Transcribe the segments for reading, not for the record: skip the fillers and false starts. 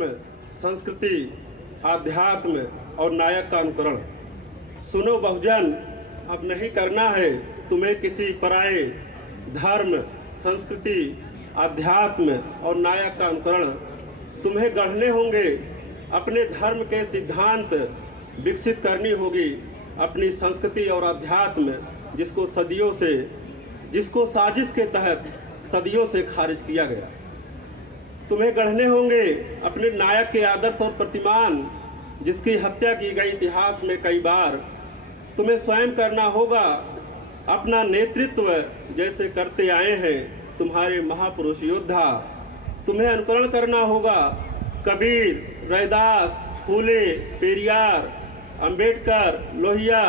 धर्म, संस्कृति, आध्यात्म और नायक का अनुकरण। सुनो बहुजन, अब नहीं करना है तुम्हें किसी पराये धर्म, संस्कृति, आध्यात्म और नायक का अनुकरण। तुम्हें गढ़ने होंगे अपने धर्म के सिद्धांत, विकसित करनी होगी अपनी संस्कृति और आध्यात्म, जिसको साजिश के तहत सदियों से खारिज किया गया। तुम्हें गढ़ने होंगे अपने नायक के आदर्श और प्रतिमान, जिसकी हत्या की गई इतिहास में कई बार। तुम्हें स्वयं करना होगा अपना नेतृत्व, जैसे करते आए हैं तुम्हारे महापुरुष योद्धा। तुम्हें अनुकरण करना होगा कबीर, रैदास, फूले, पेरियार, अंबेडकर, लोहिया,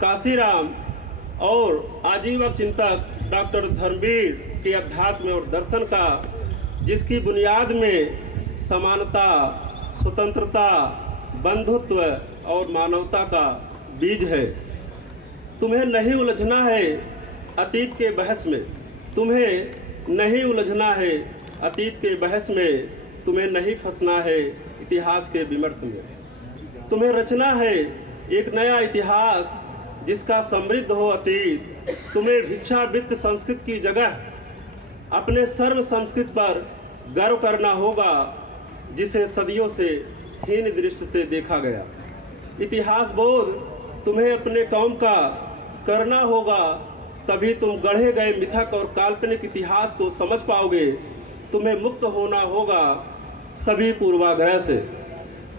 काशीराम और आजीवन चिंतक डॉक्टर धर्मवीर के अध्यात्म और दर्शन का, जिसकी बुनियाद में समानता, स्वतंत्रता, बंधुत्व और मानवता का बीज है। तुम्हें नहीं उलझना है अतीत के बहस में, तुम्हें नहीं उलझना है अतीत के बहस में, तुम्हें नहीं फंसना है इतिहास के विमर्श में। तुम्हें रचना है एक नया इतिहास जिसका समृद्ध हो अतीत। तुम्हें भिक्षावृत्त संस्कृत की जगह अपने सर्व संस्कृत पर गर्व करना होगा, जिसे सदियों से हीन दृष्टि से देखा गया। इतिहास बोध तुम्हें अपने कौम का करना होगा, तभी तुम गढ़े गए मिथक और काल्पनिक इतिहास को समझ पाओगे। तुम्हें मुक्त होना होगा सभी पूर्वाग्रह से,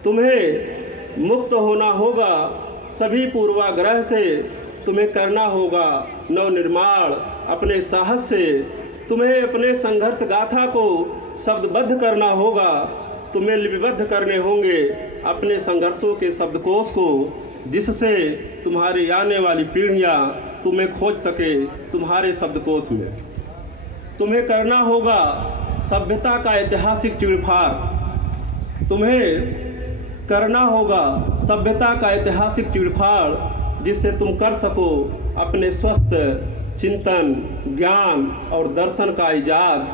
तुम्हें मुक्त होना होगा सभी पूर्वाग्रह से। तुम्हें करना होगा नवनिर्माण अपने साहस से, तुम्हें अपने संघर्ष गाथा को शब्दबद्ध करना होगा। तुम्हें लिपिबद्ध करने होंगे अपने संघर्षों के शब्दकोश को, जिससे तुम्हारी आने वाली पीढ़ियां तुम्हें खोज सके तुम्हारे शब्दकोश में। तुम्हें करना होगा सभ्यता का ऐतिहासिक चीड़फाड़, तुम्हें करना होगा सभ्यता का ऐतिहासिक चीड़फाड़, जिससे तुम कर सको अपने स्वस्थ चिंतन, ज्ञान और दर्शन का इजाद।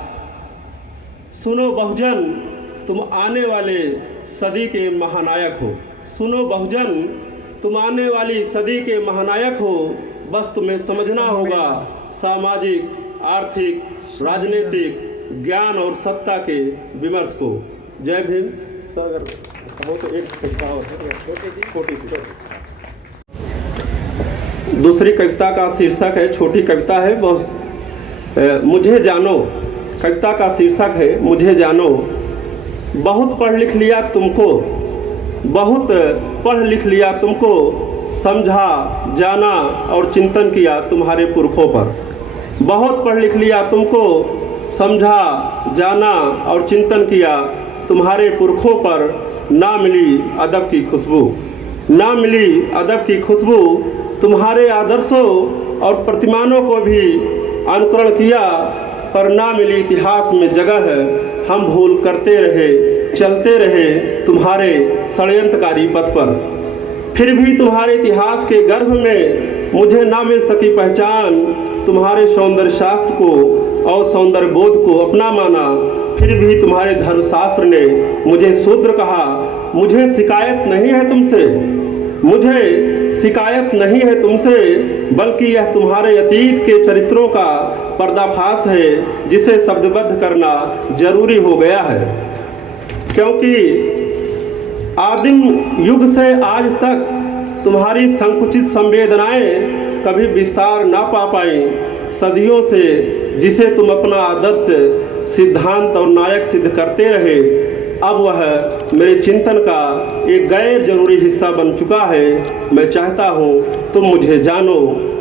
सुनो बहुजन, तुम आने वाले सदी के महानायक हो। सुनो बहुजन, तुम आने वाली सदी के महानायक हो। बस तुम्हें समझना होगा सामाजिक, आर्थिक, राजनीतिक, ज्ञान और सत्ता के विमर्श को। जय भीम। हो तो एक छोटी सी दूसरी कविता का शीर्षक है, छोटी कविता है, बहुत मुझे जानो। कविता का शीर्षक है मुझे जानो। बहुत पढ़ लिख लिया तुमको, बहुत पढ़ लिख लिया तुमको, समझा, जाना और चिंतन किया तुम्हारे पुरखों पर। बहुत पढ़ लिख लिया तुमको, समझा, जाना और चिंतन किया तुम्हारे पुरखों पर। ना मिली अदब की खुशबू, ना मिली अदब की खुशबू। तुम्हारे आदर्शों और प्रतिमानों को भी अनुकरण किया, पर ना मिली इतिहास में जगह। हम भूल करते रहे, चलते रहे तुम्हारे षड्यंत्रकारी पथ पर। फिर भी तुम्हारे इतिहास के गर्भ में मुझे ना मिल सकी पहचान। तुम्हारे सौंदर्य शास्त्र को और सौंदर्य बोध को अपना माना, फिर भी तुम्हारे धर्मशास्त्र ने मुझे शूद्र कहा। मुझे शिकायत नहीं है तुमसे, मुझे शिकायत नहीं है तुमसे, बल्कि यह तुम्हारे अतीत के चरित्रों का पर्दाफाश है, जिसे शब्दबद्ध करना जरूरी हो गया है। क्योंकि आदिम युग से आज तक तुम्हारी संकुचित संवेदनाएं कभी विस्तार ना पा पाई। सदियों से जिसे तुम अपना आदर्श, सिद्धांत और नायक सिद्ध करते रहे, अब वह मेरे चिंतन का एक गैर जरूरी हिस्सा बन चुका है। मैं चाहता हूँ तुम मुझे जानो,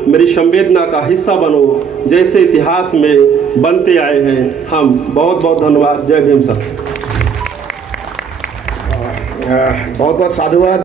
मेरी संवेदना का हिस्सा बनो, जैसे इतिहास में बनते आए हैं हम। बहुत बहुत धन्यवाद। जय भीम सर। बहुत बहुत साधुवाद।